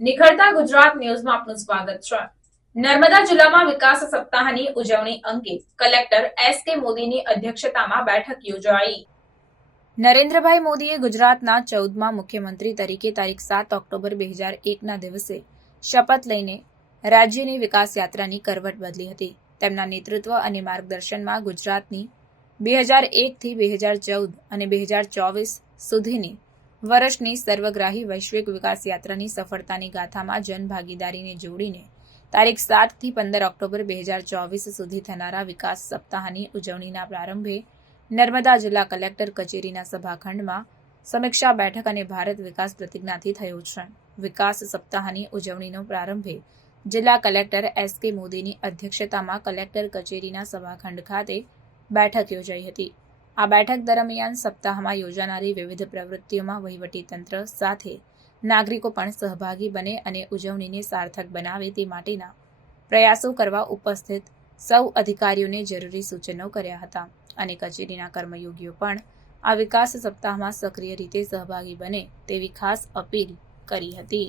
નિખરતા ગુજરાત ન્યૂઝમાં આપનું સ્વાગત છે. નર્મદા જિલ્લામાં વિકાસ સપ્તાહની ઉજવણી અંગે કલેક્ટર એસ કે મોદીની અધ્યક્ષતામાં બેઠક યોજાઈ. નરેન્દ્રભાઈ મોદીએ ગુજરાતના ચૌદમા મુખ્યમંત્રી તરીકે તારીખ સાત ઓક્ટોબર બે હજાર એકના દિવસે શપથ લઈને રાજ્યની વિકાસ યાત્રાની કરવટ બદલી હતી. તેમના નેતૃત્વ અને માર્ગદર્શનમાં ગુજરાતની બે હજાર એકથી બે હજાર ચૌદ અને બે હજાર ચોવીસ સુધીની વર્ષની સર્વગ્રાહી વૈશ્વિક વિકાસ યાત્રાની સફળતાની ગાથામાં જનભાગીદારીને જોડીને તારીખ સાતથી પંદર ઓક્ટોબર બે હજાર ચોવીસ સુધી થનારા વિકાસ સપ્તાહની ઉજવણીના પ્રારંભે નર્મદા જિલ્લા કલેક્ટર કચેરીના સભાખંડમાં સમીક્ષા બેઠક અને ભારત વિકાસ પ્રતિજ્ઞાથી થયો છે. વિકાસ સપ્તાહની ઉજવણીનો પ્રારંભે જિલ્લા કલેક્ટર એસ કે મોદીની અધ્યક્ષતામાં કલેક્ટર કચેરીના સભાખંડ ખાતે બેઠક યોજાઈ હતી. આ બેઠક દરમિયાન સપ્તાહમાં યોજાનારી વિવિધ પ્રવૃત્તિઓમાં વહીવટીતંત્ર સાથે નાગરિકો પણ સહભાગી બને અને ઉજવણીને સાર્થક બનાવે તે માટેના પ્રયાસો કરવા ઉપસ્થિત સૌ અધિકારીઓને જરૂરી સૂચનો કર્યા હતા અને કચેરીના કર્મયોગીઓ પણ આ વિકાસ સપ્તાહમાં સક્રિય રીતે સહભાગી બને તેવી ખાસ અપીલ કરી હતી.